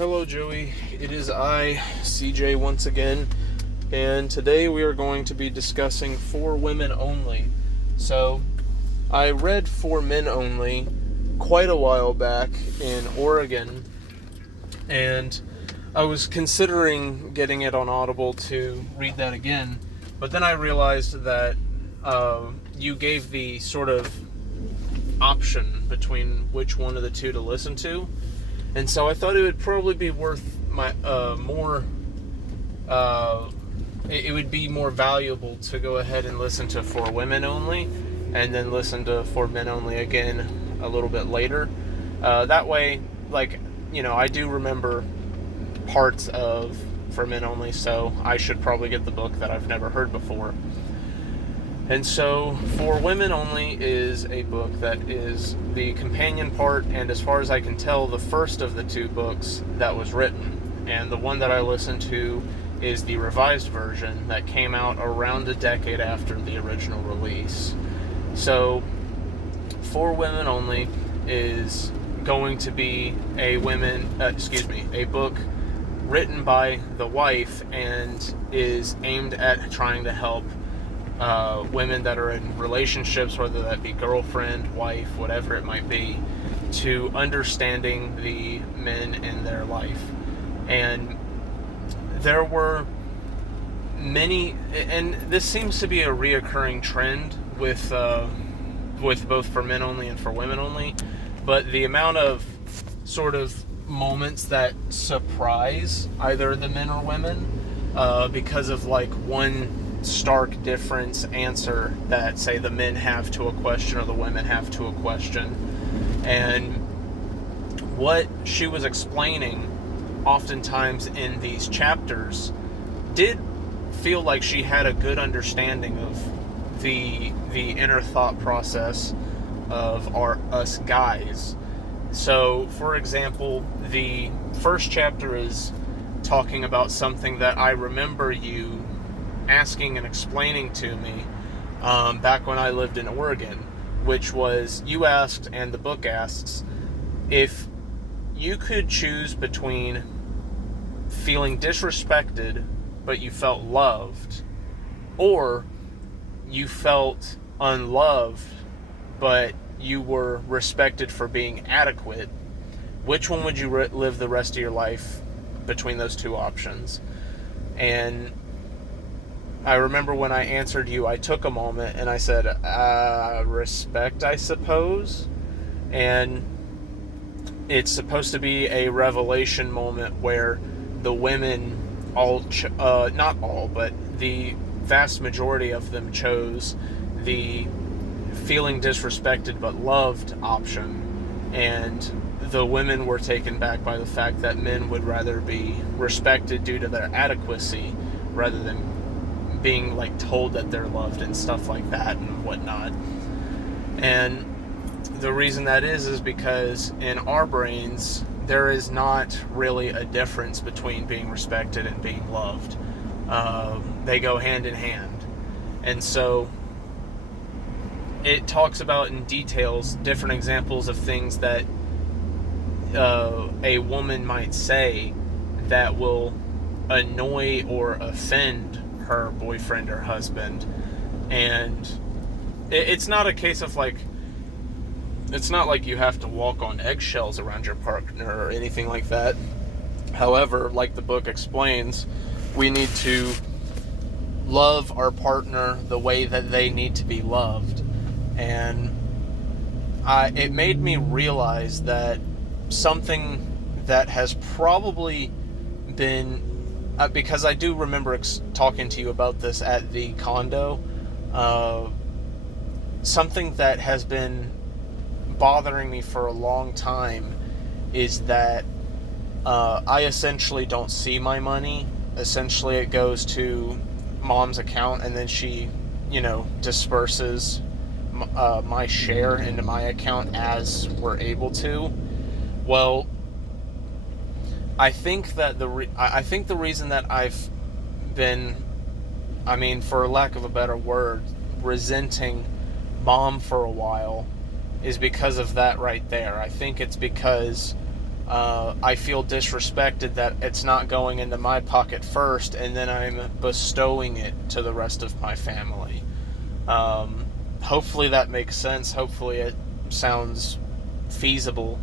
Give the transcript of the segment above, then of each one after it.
Hello, Joey. It is I, CJ, once again, and today we are going to be discussing For Women Only. So, I read For Men Only quite a while back in Oregon, and I was considering getting it on Audible to read that again, but then I realized that you gave the sort of option between which one of the two to listen to. And so I thought it would probably be worth my it would be more valuable to go ahead and listen to For Women Only, and then listen to For Men Only again a little bit later. That way, I do remember parts of For Men Only, so I should probably get the book that I've never heard before. And so, For Women Only is a book that is the companion part, and as far as I can tell, the first of the two books that was written. And the one that I listened to is the revised version that came out around a decade after the original release. So, For Women Only is going to be a book written by the wife and is aimed at trying to help women that are in relationships, whether that be girlfriend, wife, whatever it might be, to understanding the men in their life. And there were many, and this seems to be a reoccurring trend with both For Men Only and For Women Only, but the amount of sort of moments that surprise either the men or women because of one stark difference answer that, say, the men have to a question or the women have to a question. And what she was explaining oftentimes in these chapters did feel like she had a good understanding of the inner thought process of us guys. So, for example, the first chapter is talking about something that I remember you asking and explaining to me back when I lived in Oregon, which was, you asked, and the book asks, if you could choose between feeling disrespected but you felt loved, or you felt unloved but you were respected for being adequate, which one would you live the rest of your life between those two options? And I remember when I answered you, I took a moment and I said, respect, I suppose. And it's supposed to be a revelation moment where the women not all, but the vast majority of them chose the feeling disrespected but loved option. And the women were taken back by the fact that men would rather be respected due to their adequacy rather than being told that they're loved and stuff like that and whatnot. And the reason that is because in our brains there is not really a difference between being respected and being loved. They go hand in hand. And so it talks about in details different examples of things that a woman might say that will annoy or offend her boyfriend or husband. And it's not a case of it's not like you have to walk on eggshells around your partner or anything like that. However, like the book explains, we need to love our partner the way that they need to be loved. And it made me realize that something that has probably been, because I do remember talking to you about this at the condo, something that has been bothering me for a long time is that I essentially don't see my money. Essentially it goes to mom's account and then she, disperses my share into my account as we're able to. Well, I think that the reason that I've been, for lack of a better word, resenting Mom for a while is because of that right there. I think it's because I feel disrespected that it's not going into my pocket first, and then I'm bestowing it to the rest of my family. Hopefully that makes sense. Hopefully it sounds feasible.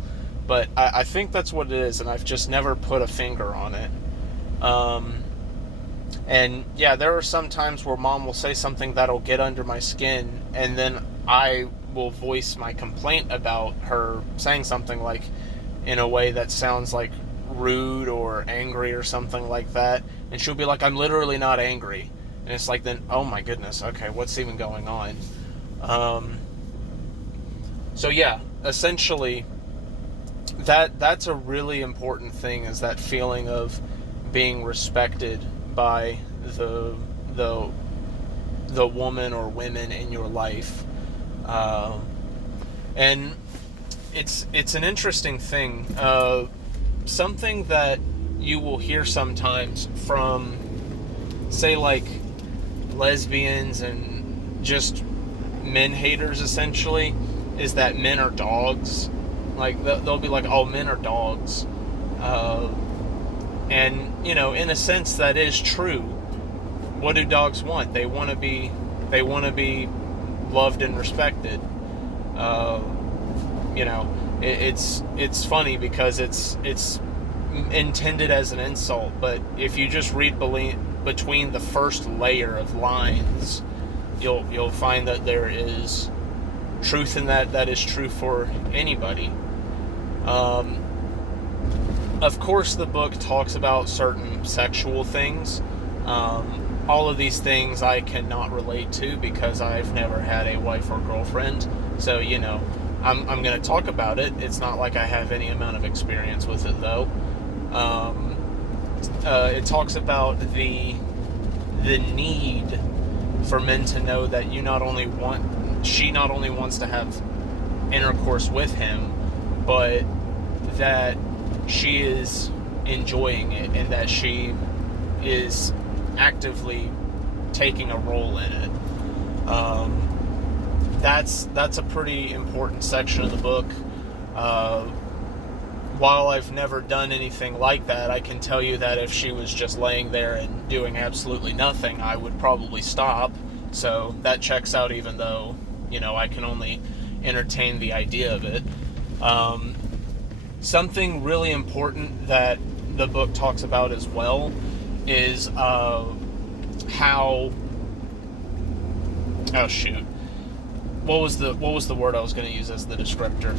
But I think that's what it is, and I've just never put a finger on it. And yeah, there are some times where mom will say something that'll get under my skin, and then I will voice my complaint about her saying something like in a way that sounds like rude or angry or something like that. And she'll be like, I'm literally not angry. And it's like, then, oh my goodness, okay, what's even going on? So yeah, essentially, that's a really important thing, is that feeling of being respected by the woman or women in your life. And it's an interesting thing. Something that you will hear sometimes from, say, like, lesbians and just men haters, essentially, is that men are dogs. Like, they'll be like, oh, men are dogs. And, you know, in a sense, that is true. What do dogs want? They want to be loved and respected. You know, it's funny because it's intended as an insult, but if you just read between the first layer of lines, you'll find that there is truth in that is true for anybody. Of course, the book talks about certain sexual things. All of these things I cannot relate to because I've never had a wife or girlfriend. So, you know, I'm going to talk about it. It's not like I have any amount of experience with it, though. It talks about the need for men to know that she not only wants to have intercourse with him, but that she is enjoying it and that she is actively taking a role in it. That's a pretty important section of the book. While I've never done anything like that, I can tell you that if she was just laying there and doing absolutely nothing, I would probably stop. So that checks out, even though, you know, I can only entertain the idea of it. Something really important that the book talks about as well is how... Oh, shoot. What was the word I was going to use as the descriptor?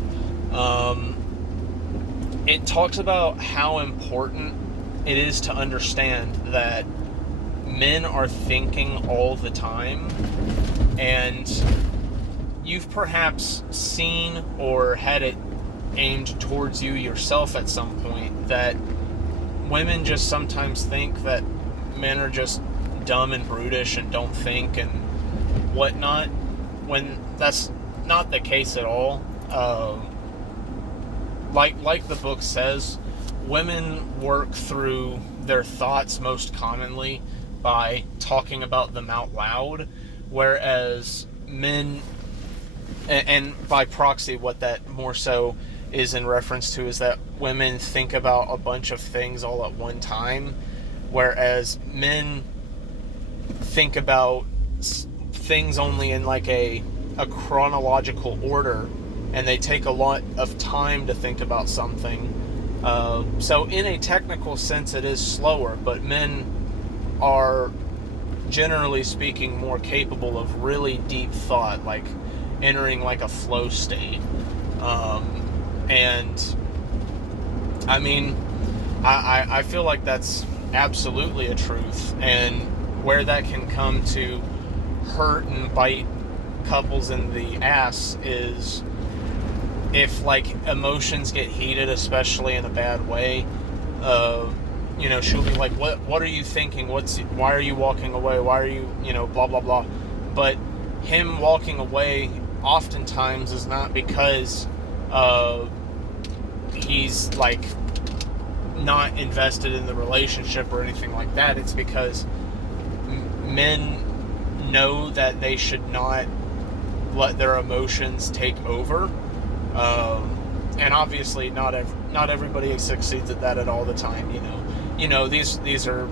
It talks about how important it is to understand that men are thinking all the time, and you've perhaps seen or had it aimed towards you yourself at some point, that women just sometimes think that men are just dumb and brutish and don't think and whatnot, when that's not the case at all. Like the book says, women work through their thoughts most commonly by talking about them out loud, whereas men, and by proxy, what that more so is in reference to is that women think about a bunch of things all at one time, whereas men think about things only in like a chronological order, and they take a lot of time to think about something. So in a technical sense, it is slower, but men are, generally speaking, more capable of really deep thought, like entering like a flow state. And I mean, I feel like that's absolutely a truth, and where that can come to hurt and bite couples in the ass is if, like, emotions get heated, especially in a bad way. You know, she'll be like, what are you thinking? Why are you walking away? Why are you, blah, blah, blah. But him walking away oftentimes is not because he's, like, not invested in the relationship or anything like that. It's because men know that they should not let their emotions take over. And obviously not not everybody succeeds at that at all the time. These are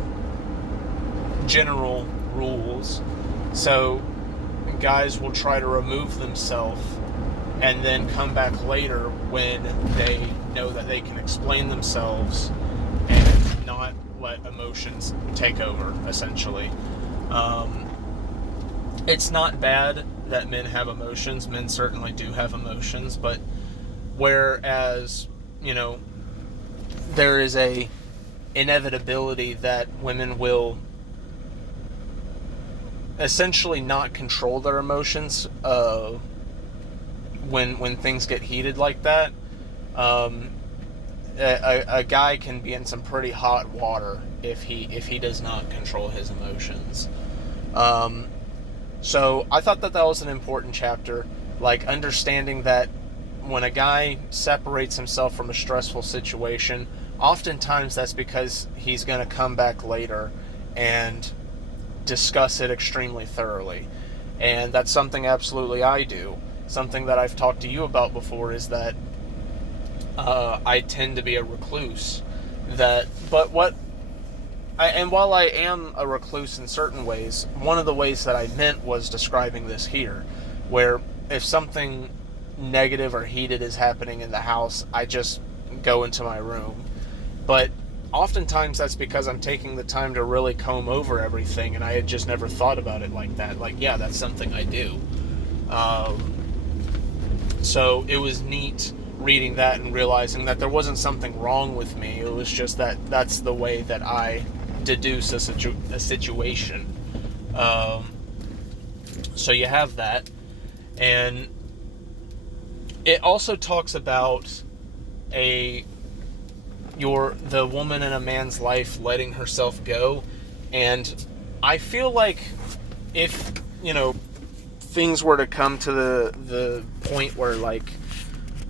general rules. So guys will try to remove themselves and then come back later when they know that they can explain themselves and not let emotions take over, essentially. It's not bad that men have emotions. Men certainly do have emotions, but whereas, there is a inevitability that women will essentially not control their emotions when things get heated like that. A guy can be in some pretty hot water if he does not control his emotions. So I thought that was an important chapter, like understanding that when a guy separates himself from a stressful situation, oftentimes that's because he's going to come back later and discuss it extremely thoroughly. And that's something absolutely I do. Something that I've talked to you about before is that I tend to be a recluse. And while I am a recluse in certain ways, one of the ways that I meant was describing this here, where if something negative or heated is happening in the house, I just go into my room. But oftentimes that's because I'm taking the time to really comb over everything, and I had just never thought about it like that. Like, yeah, that's something I do. So it was neat reading that and realizing that there wasn't something wrong with me. It was just that that's the way that I deduce a situation. So you have that. And it also talks about the woman in a man's life letting herself go. And I feel like if, things were to come to the point where, like,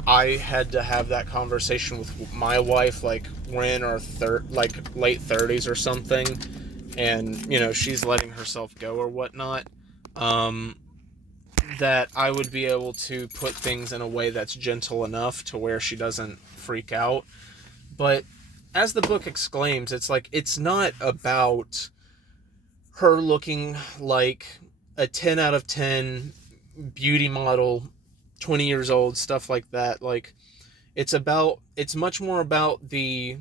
I had to have that conversation with my wife, like, we're in our late 30s or something, and, she's letting herself go or whatnot, that I would be able to put things in a way that's gentle enough to where she doesn't freak out. But as the book exclaims, it's like, it's not about her looking like a 10 out of 10 beauty model, 20 years old, stuff like that. Like, it's much more about the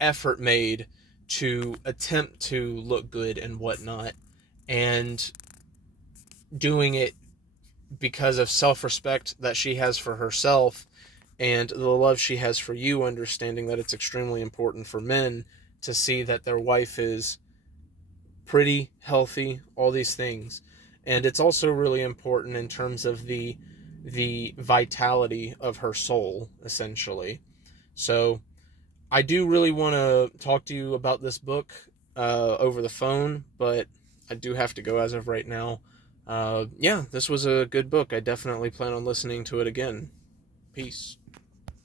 effort made to attempt to look good and whatnot, and doing it because of self-respect that she has for herself and the love she has for you, understanding that it's extremely important for men to see that their wife is pretty, healthy, all these things. And it's also really important in terms of the vitality of her soul, essentially. So I do really want to talk to you about this book over the phone, but I do have to go as of right now. Yeah, this was a good book. I definitely plan on listening to it again. Peace.